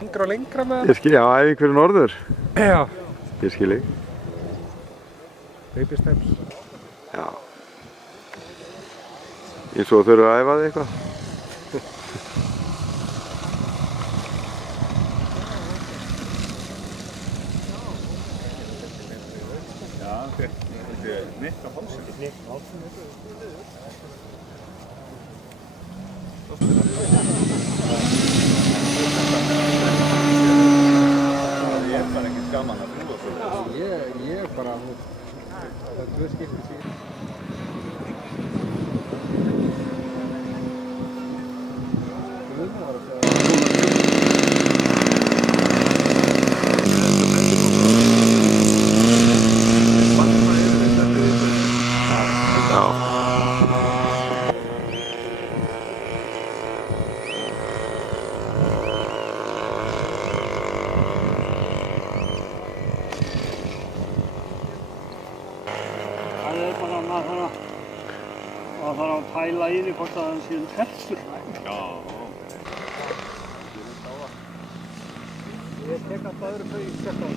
Lengra og lengra með Ég skil, já, æfing fyrir norður. Já. Ég skil ég. Baby steps. Já. Eins og þurfa að æfa þig eitthvað. Já, þetta er nikk á hálsinn. Nikk á hálsinn. Ég er bara ekkert gaman að fljúga svo. Ég er bara, það er 2 skipti síðan. Það er bara að maður þarf að pæla í því hvort að það sé tertur. Já. Ég tek alltaf öðru þau í skjölda.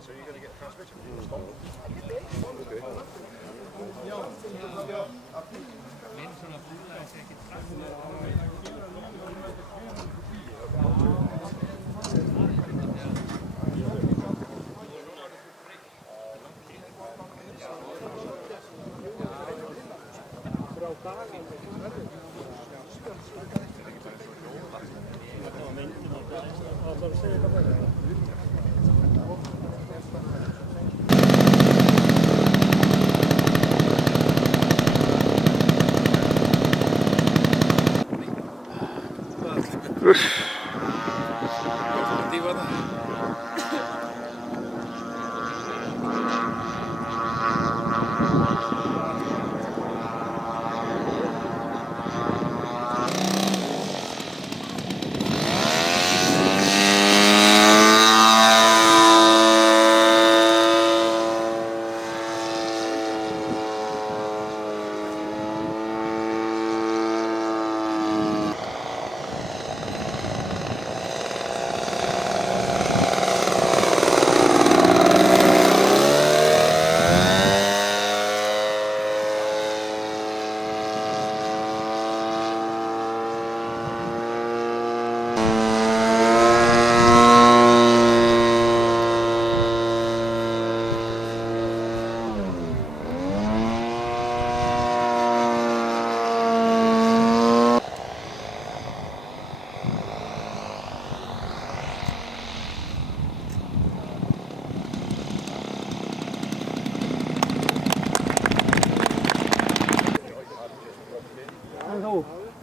So you're going to get transmission from Scotland?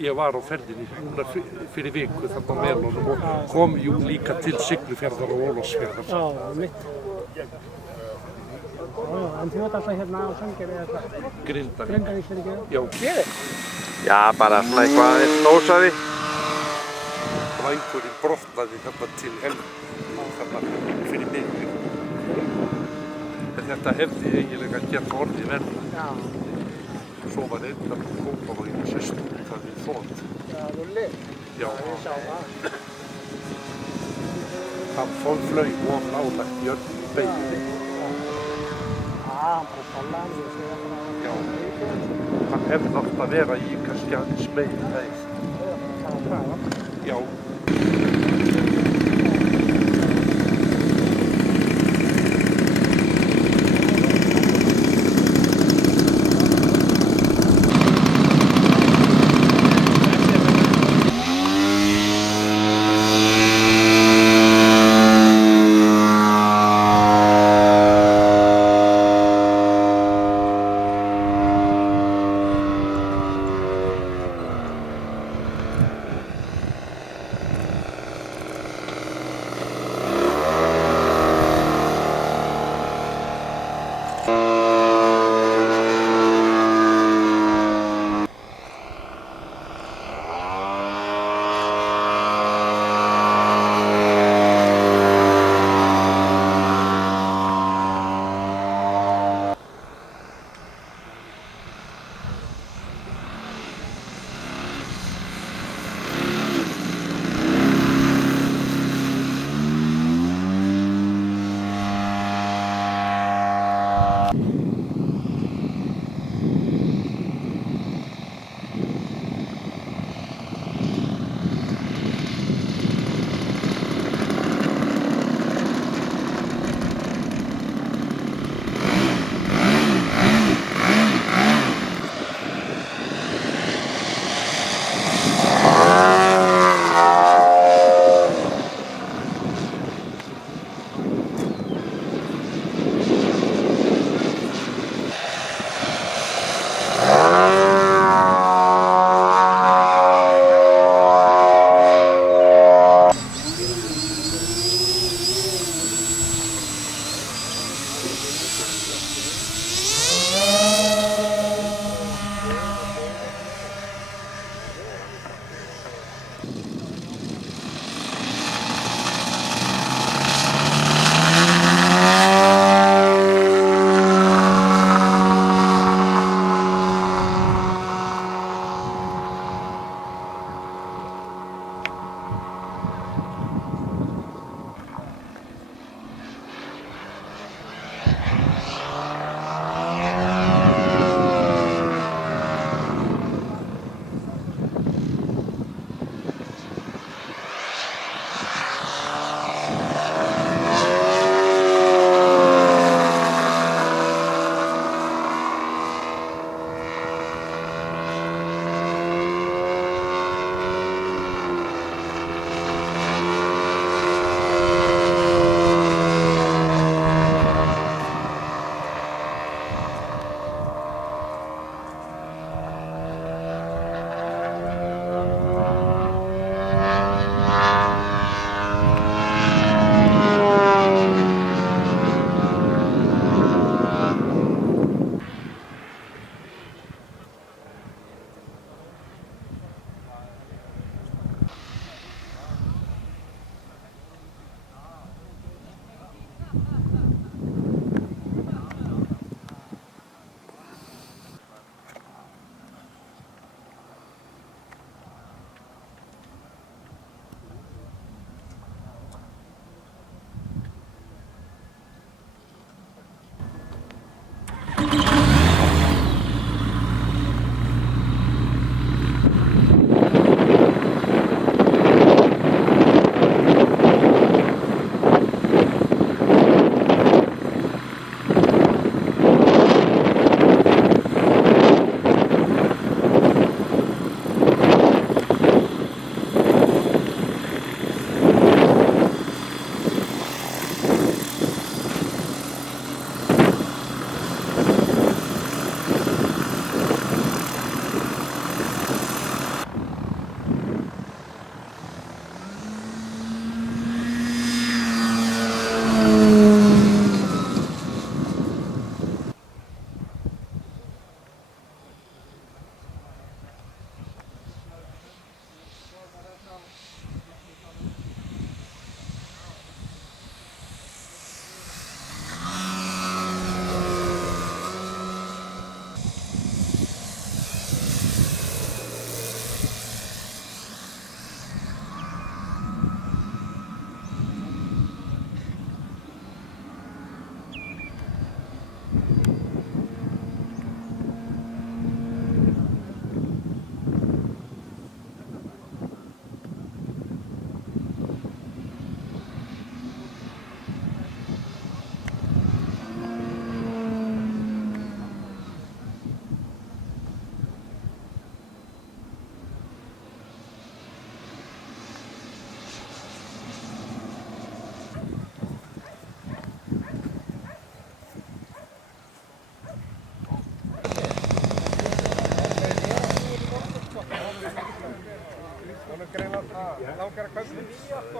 ég var á ferðinni núna fyrir viku þarna á Melunum og kom jú líka til Siglufjarðar og Ólafsfjarðar. Já, mitt. En þú ert alltaf hérna á Sandgerði eða hvað? Grindavík. Grindavík fyrir ekki? Já. Geði? Já, bara svona eitthvað aðeins dósaði. Vængurinn brotnaði þarna til þarna fyrir mig. En þetta hefði eiginlega gert orðið verða. Já. Svo var enda með Kópavogi og sestum það við þótt. Já, Lulli. Já. Ég sá það. Hann flaug of nálægt jörðinni í beinni. Hann bara fallaði, ég sé það bara. Já. Hann hefði nátt að vera í kannski aðeins meiri hæð. Það var hraða. Já. Honum greinlega langar að kaupa nýja, sko.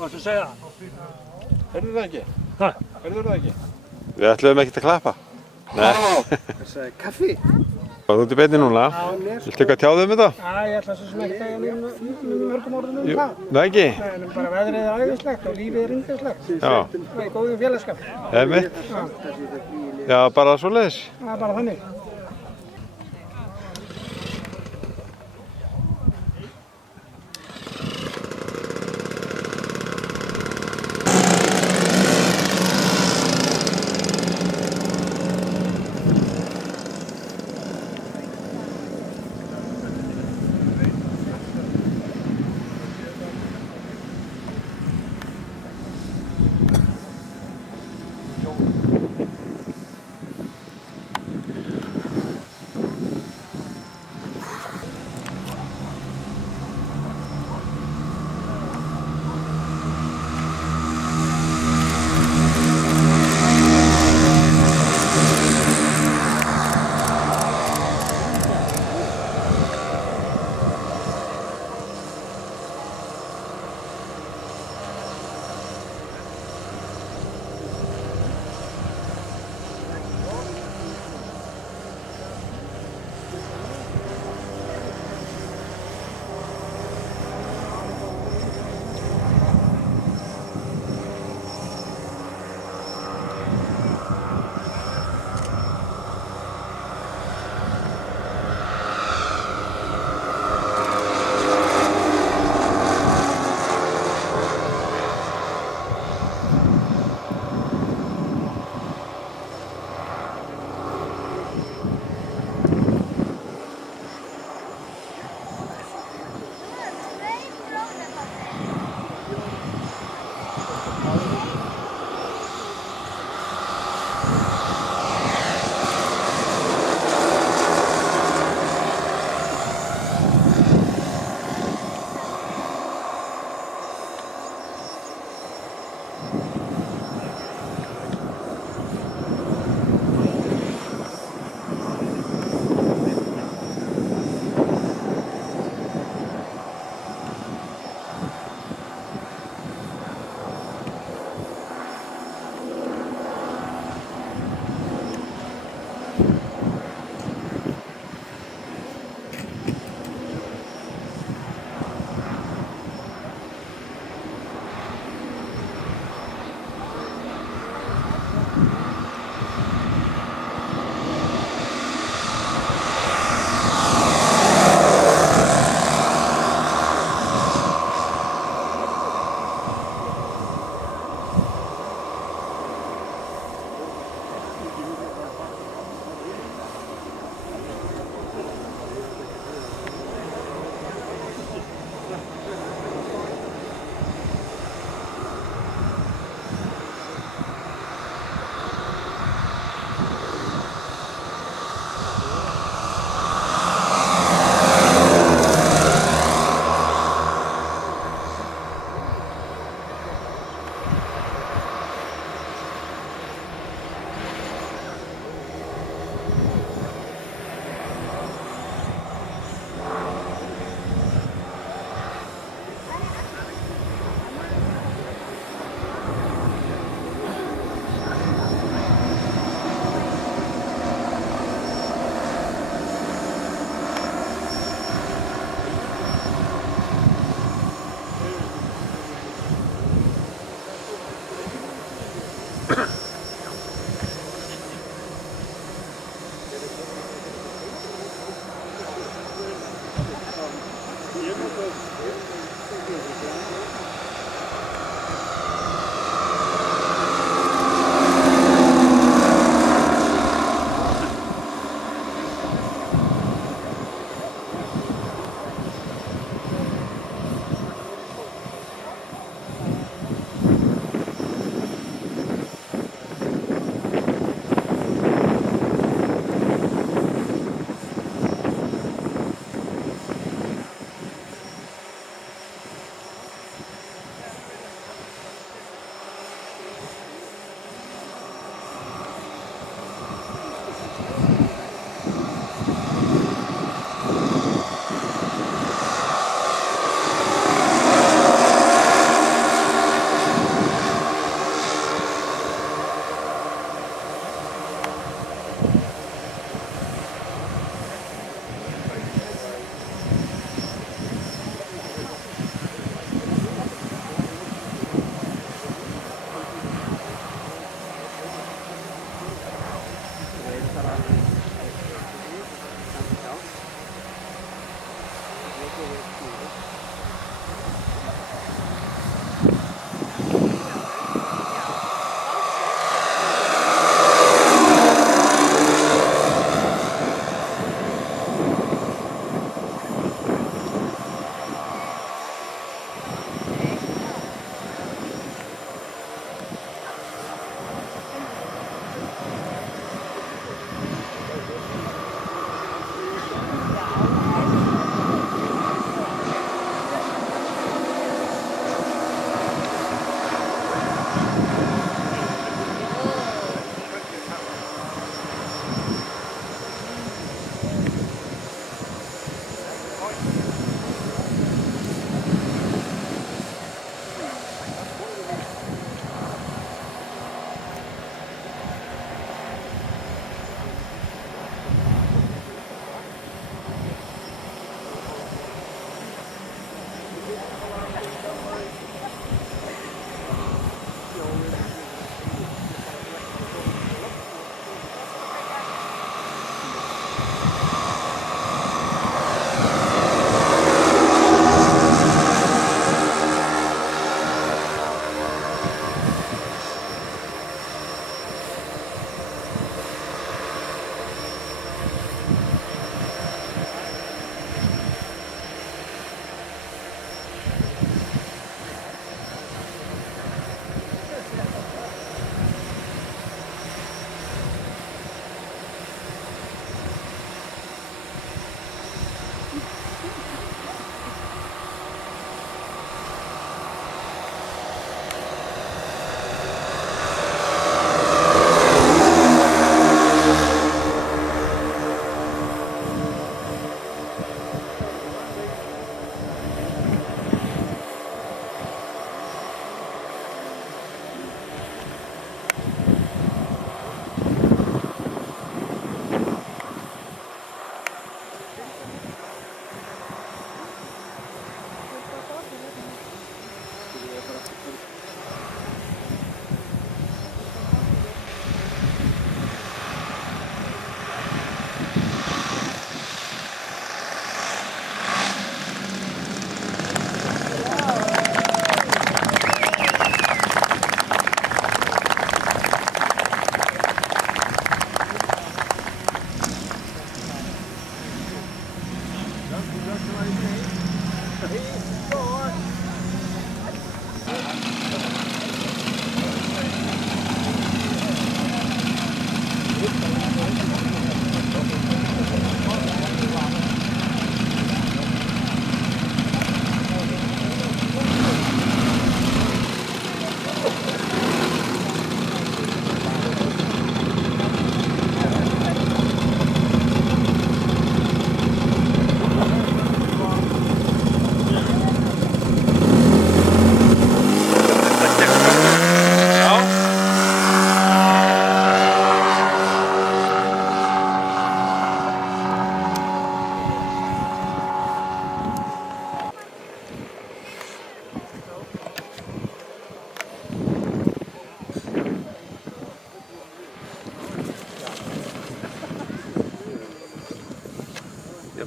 Hvað ertu að segja? Heyrðu það ekki? Ha? Heyrðu það ekki? Við ætlum ekki að klappa. Nei. Þessi kaffi. Þú ert í beinni núna. Viltu eitthvað tjá þig um þetta? Já, ég ætla svo sem ekki að segja mörgum orðum um það. Nei ekki? En bara veðrið er æðislegt og lífið er yndislegt. Já. Og í góðum félagskap. Einmitt. Já, bara svoleiðis. Það er bara þannig.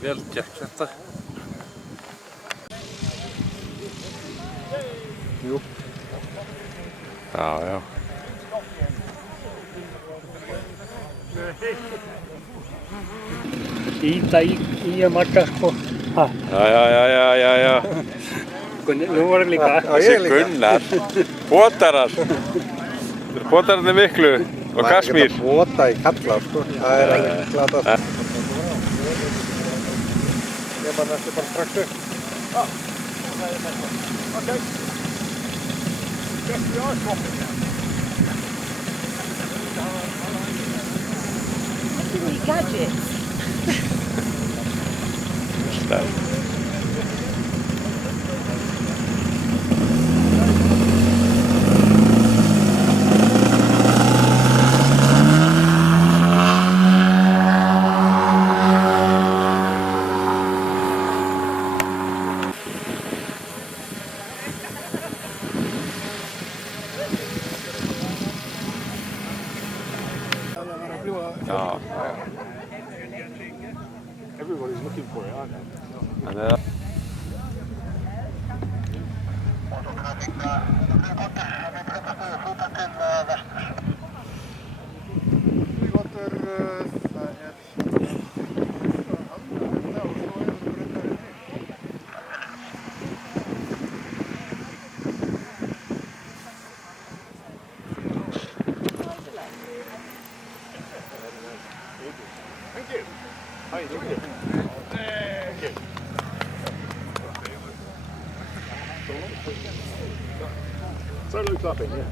Vel gekk þetta. Jú. Já. Íta í að marga sko. Ha, Já. Gunni, nú voru líka. Þessi Gunnar. Botarar. Þetta eru botararnir miklu. Og Kasmír. Það er ekki að bota í kalla, sko. Það er alveg glatað. Ég bara næstu bara strax upp. Okay. Yes, we are dropping now. Gadgets. Já. Everybody's looking for it, aren't they? Þannig að Thank you. How you doing? Thank you. Solo clapping, yeah.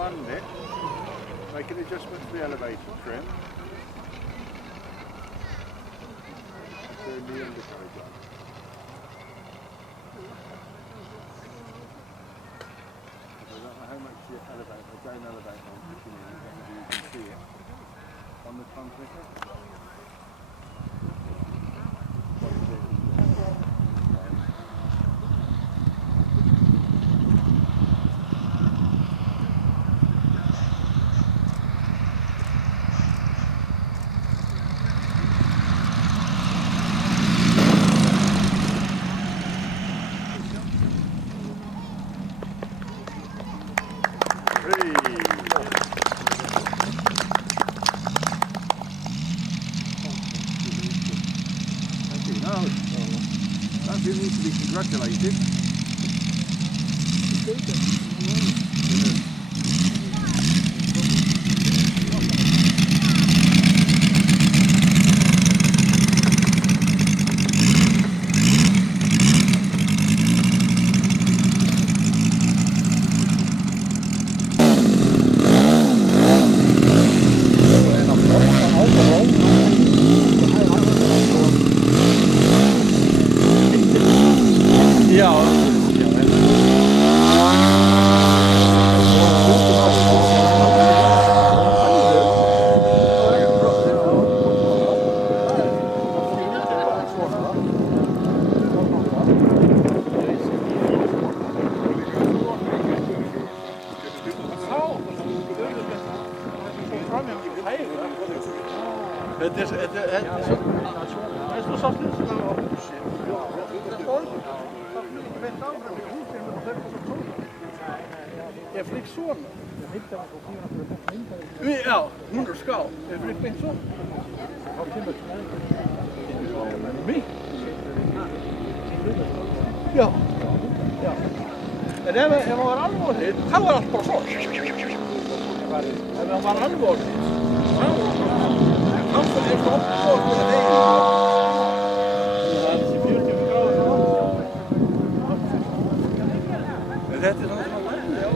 Land it, make an adjustment to the elevator trim, turn the undercarriage on. I don't know how much the down elevator I'm pushing in, maybe you can see it on the transmitter. That needs to be congratulated. Er Frigg svona? Já, hún er ská. Er Frigg beint svona? Mig? Já. Já. En ef hann var alvorlið, þá var allt bara svona. Ef hann var alvorlið, þá var það eins og opnborðið að veginn. Það er þessi 40 gráður. En þetta er svona sem að læra, já.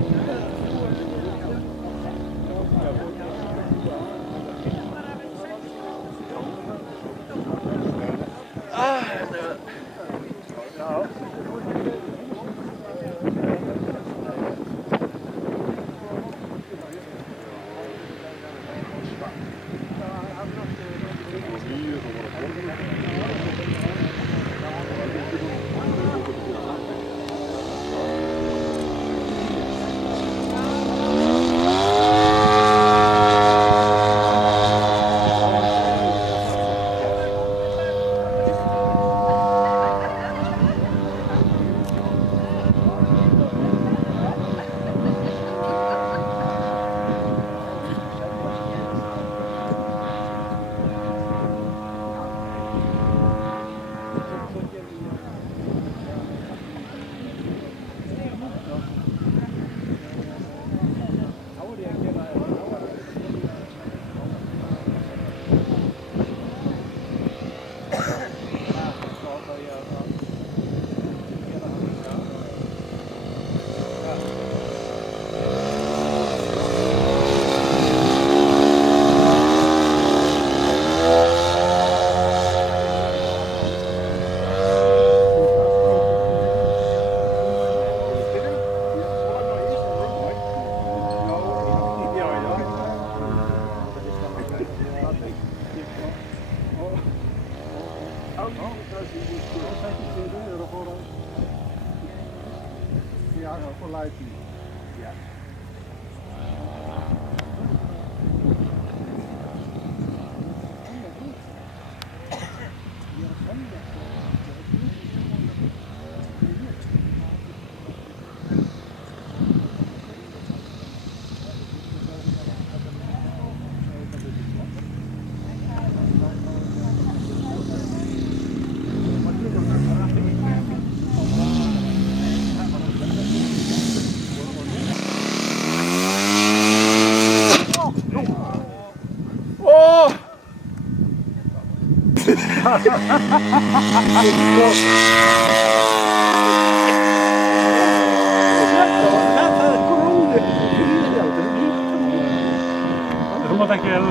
Þú mátt ekki að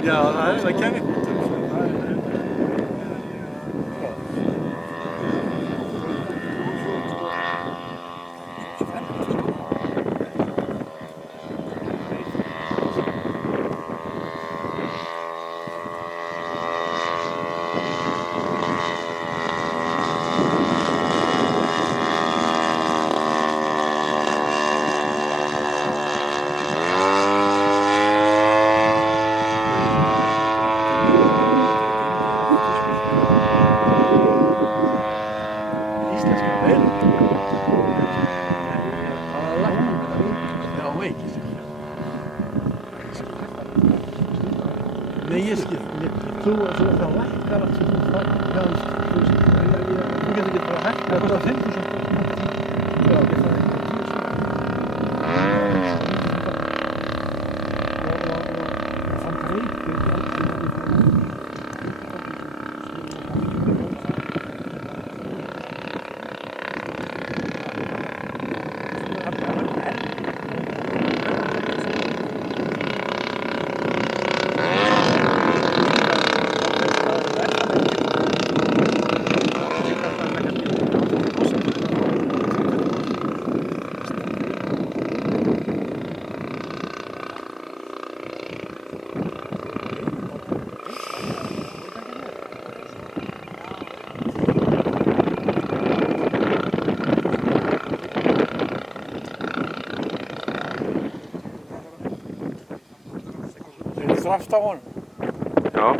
Já, það kennir. Nei, ég skil. Þú ert að lækka allt sem þú fannst. Þú getur ekki bara hægt. Það kostar 5.000 kr. Já, ég þarf ekki að 10.000 og hann breytir ekki alltaf Drafst á honum. Já.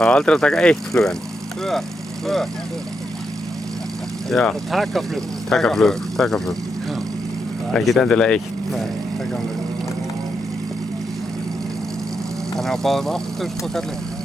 Það var aldrei að taka eitt flug enn. Tvö. Já, Taka flug. taka flug. Ekkert endilega eitt. Nei, það er gamlega. Hann er á báðum áttum, sko, kallið.